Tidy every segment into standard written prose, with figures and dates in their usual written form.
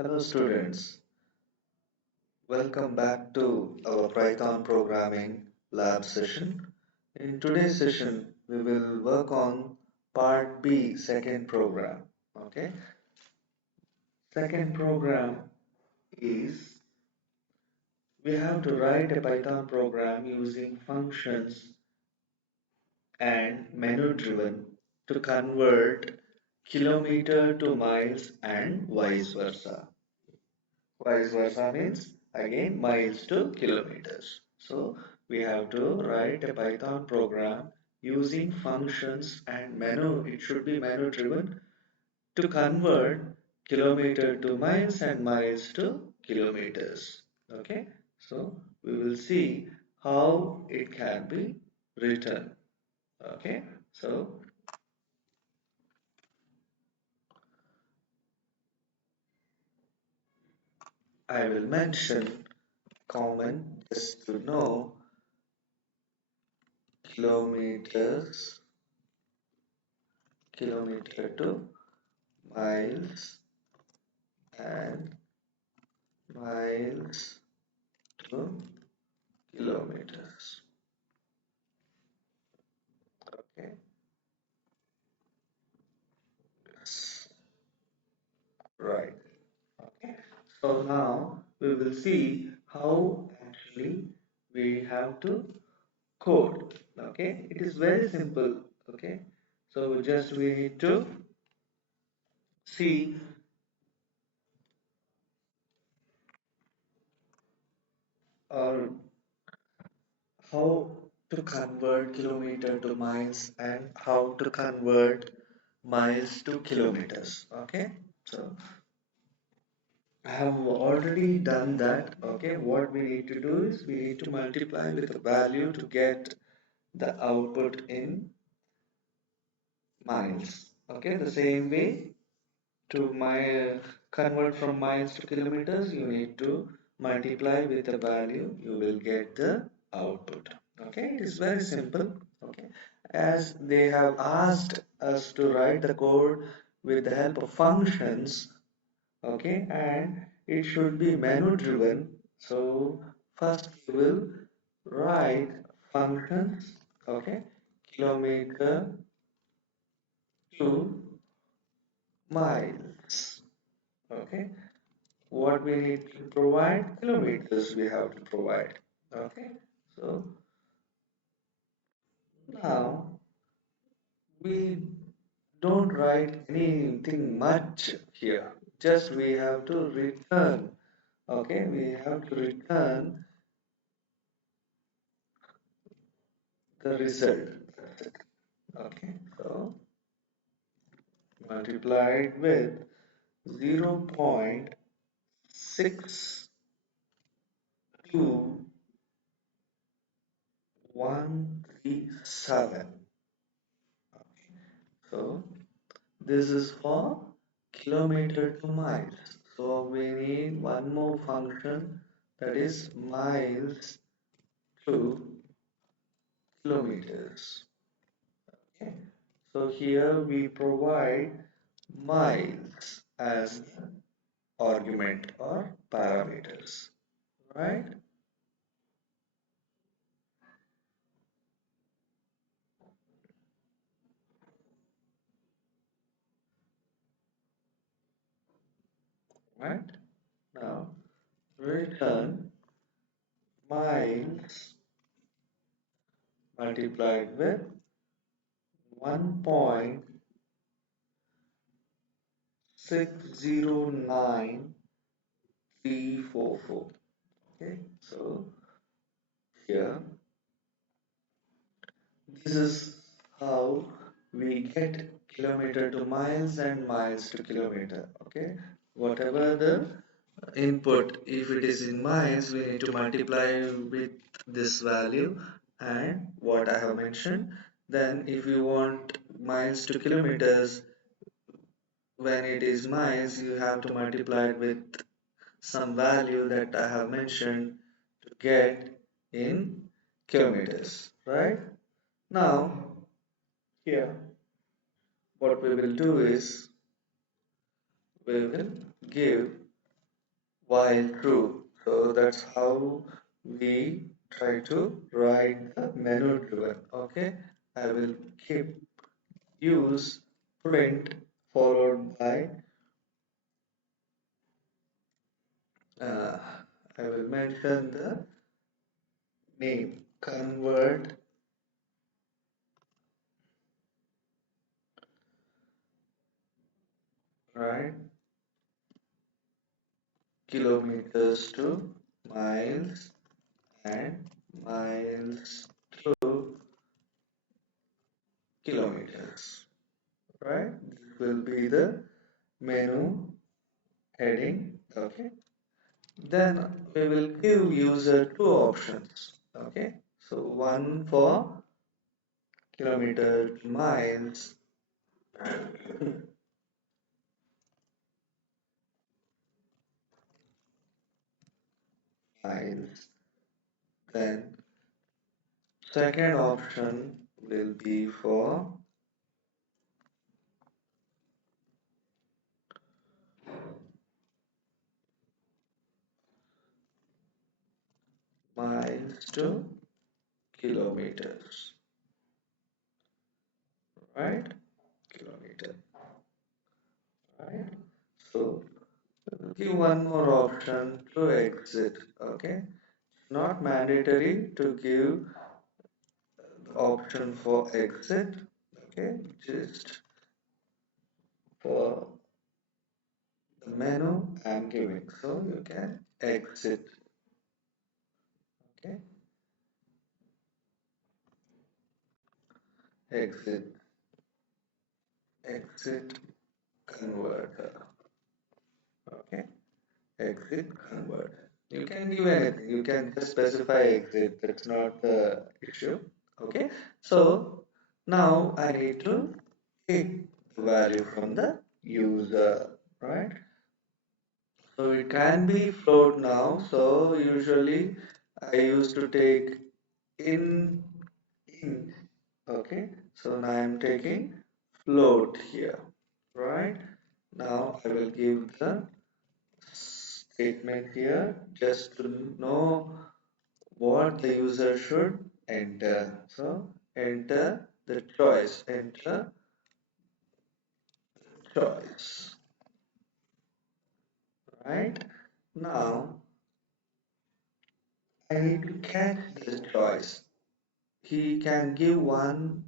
Hello students, welcome back to our Python programming lab session. In today's session, we will work on part B, second program. Okay, second program is we have to write a Python program using functions and menu driven to convert kilometer to miles and vice versa. Vice versa means again miles to kilometers. So we have to write a Python program using functions and menu. It should be menu driven to convert kilometer to miles and miles to kilometers. Okay. So we will see how it can be written. Okay. So I will mention common just to know kilometers, kilometer to miles and miles to kilometers. Okay, yes, right. Okay, so now we will see how actually we have to code. Okay, it is very simple. Okay, so just we need to see or how to convert kilometer to miles and how to convert miles to kilometers. Okay, so I have already done that. Okay, what we need to do is we need to multiply with a value to get the output in miles. Okay, the same way to convert from miles to kilometers, you need to multiply with a value, you will get the output. Okay, it is very simple. Okay, as they have asked us to write the code with the help of functions. Okay, and it should be menu driven. So first we will write functions. Okay, kilometer to miles. Okay, what we need to provide, kilometers we have to provide. Okay, so now we don't write anything much here, just we have to return. Okay, we have to return the result. Okay, so multiplied with 0.62137. So this is for kilometer to miles. So we need one more function, that is miles to kilometers. Okay. So here we provide miles as argument or parameters, right? Right? Now return miles multiplied with 1.609344. Okay, so here this is how we get kilometer to miles and miles to kilometer. Okay, whatever the input, if it is in miles, we need to multiply with this value and what I have mentioned. Then, if you want miles to kilometers, when it is miles, you have to multiply it with some value that I have mentioned to get in kilometers, right? Now, here, what we will do is we will give while true. So that's how we try to write the menu driven. Okay, I will keep use print followed by uh, I will mention the name convert, right, kilometers to miles and miles to kilometers, right? This will be the menu heading. Okay, then we will give user two options. Okay, so one for kilometer to miles, miles. Then second option will be for miles to kilometers, right? Kilometer, right? So give one more option to exit. Okay, not mandatory to give the option for exit. Okay, just for the menu I'm giving, so you can exit. Okay, exit, exit converter. Okay, exit converter. You can give anything. You can just specify exit. That's not the issue. Okay, so now I need to take the value from the user, right? So it can be float now. So usually I used to take in in. Okay, so now I'm taking float here, right? Now I will give the statement here just to know what the user should enter. So enter the choice, enter choice, right? Now I need to catch this choice. He can give one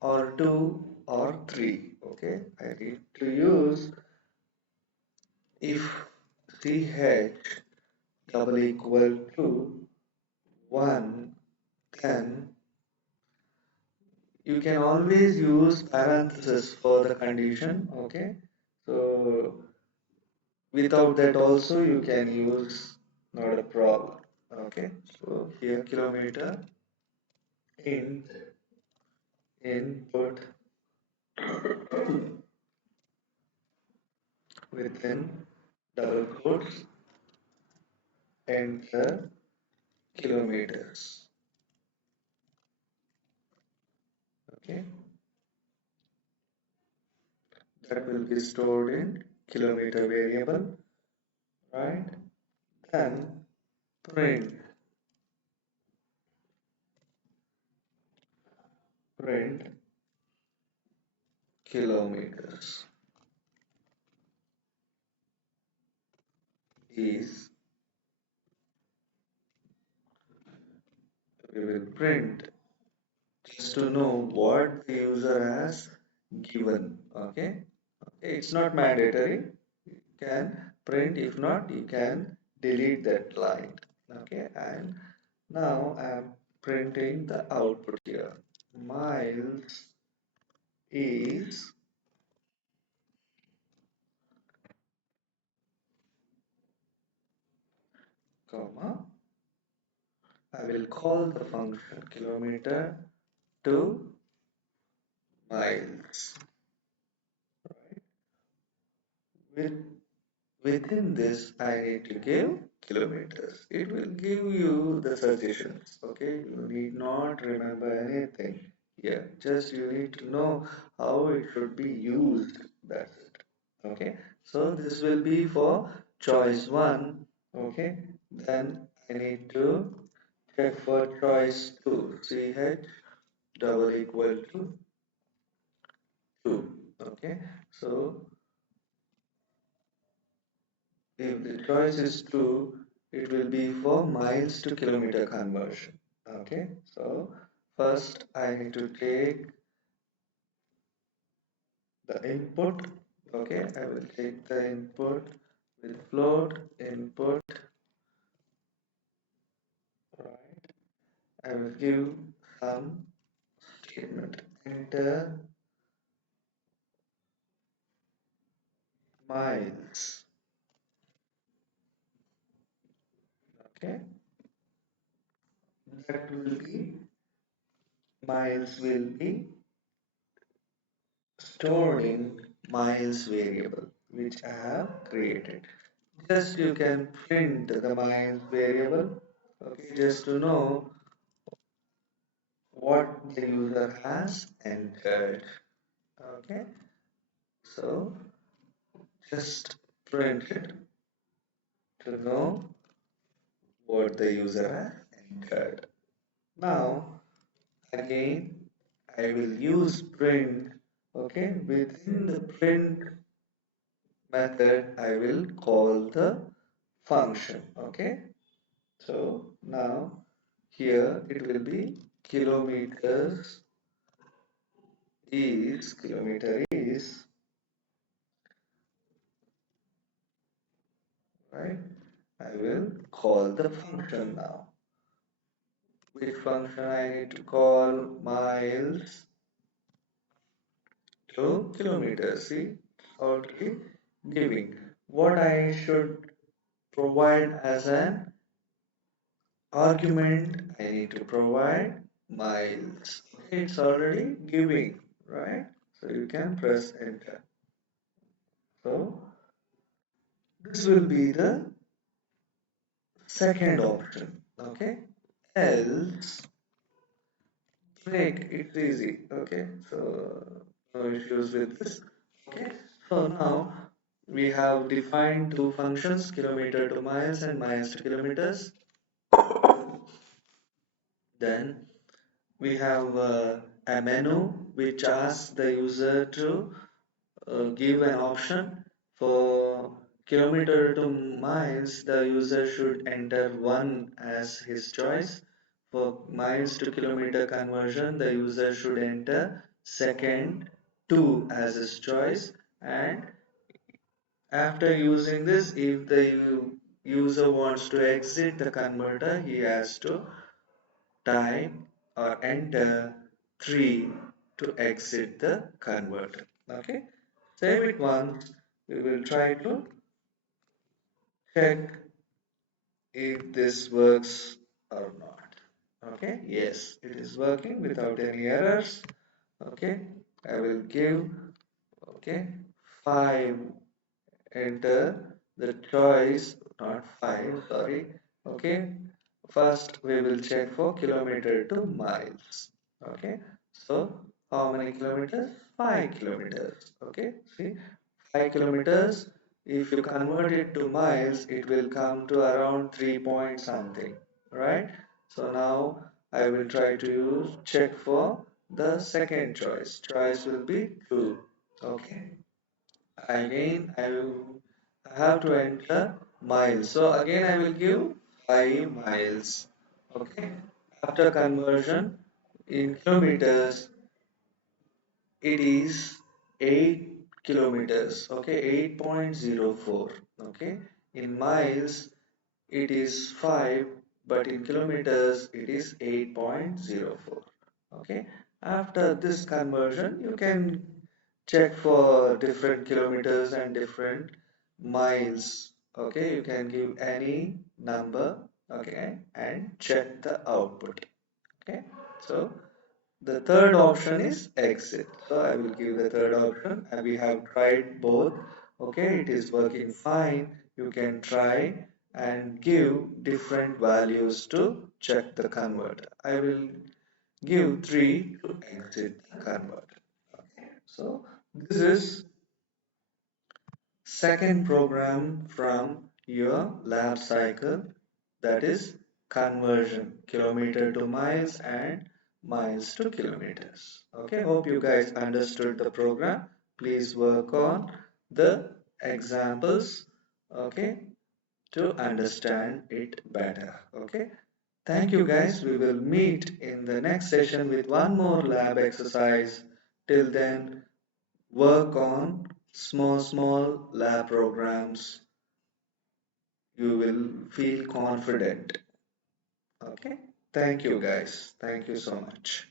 or two or three. Okay, I need to use if ch double equal to 1, then you can always use parenthesis for the condition. Okay, so without that also you can use, not a problem. Okay, so here kilometer in input within double quotes enter kilometers. Okay, that will be stored in kilometer variable, right? Then print print kilometers is we will print just to know what the user has given. Okay, okay, it's not mandatory. You can print, if not you can delete that line. Okay, and now I'm printing the output here. Miles is comma, I will call the function kilometer to miles. With Within this, I need to give kilometers. It will give you the suggestions. Okay, you need not remember anything here. Just you need to know how it should be used. That's it. Okay, so this will be for choice one. Okay, then I need to check for choice 2, ch double equal to 2. Okay, so if the choice is 2, it will be for miles to kilometer conversion. Okay, so first I need to take the input. Okay, I will take the input with float input, right? I will give some statement, enter miles. Okay, that will be miles will be stored in miles variable which I have created. Just you can print the miles variable, okay, just to know what the user has entered. Okay, so just print it to know what the user has entered. Now again I will use print. Okay, within the print method I will call the function. Okay, so now here it will be kilometer is right. I will call the function now. Which function I need to call? Miles to kilometers. See, already giving what I should provide as an argument. I need to provide miles. Okay, it's already giving, right? So you can press enter. So this will be the second option. Okay, else break, it's easy. Okay, so no issues with this. Okay, so now we have defined two functions, kilometer to miles and miles to kilometers. Then we have a menu which asks the user to give an option for kilometer to miles. The user should enter 1 as his choice. For miles to kilometer conversion, the user should enter second 2 as his choice. And after using this, if the user wants to exit the converter, he has to type or enter 3 to exit the converter. Okay, save it once. We will try to check if this works or not. Okay, yes, it is working without any errors. Okay, I will give, okay, 5, enter the choice, not 5, sorry. Okay, first we will check for kilometer to miles. Okay, so how many kilometers? 5 kilometers. Okay, see, 5 kilometers. If you convert it to miles, it will come to around 3 point something, right? So now I will try to use check for the second choice. Choice will be 2. Okay, again I have to enter miles. So again I will give 5 miles. Okay. After conversion in kilometers, it is 8 kilometers. Okay, 8.04. Okay. In miles, it is 5, but in kilometers, it is 8.04. Okay. After this conversion, you can check for different kilometers and different miles. Okay, you can give any number, okay, and check the output. Okay, so the third option is exit. So I will give the third option, and we have tried both. Okay, it is working fine. You can try and give different values to check the converter. I will give 3 to exit the converter. Okay, so this is second program from your lab cycle, that is conversion, kilometer to miles and miles to kilometers. Okay, hope you guys understood the program. Please work on the examples, okay, to understand it better. Okay, thank you guys. We will meet in the next session with one more lab exercise. Till then, work on small lab programs. You will feel confident. Okay. Thank you guys. Thank you so much.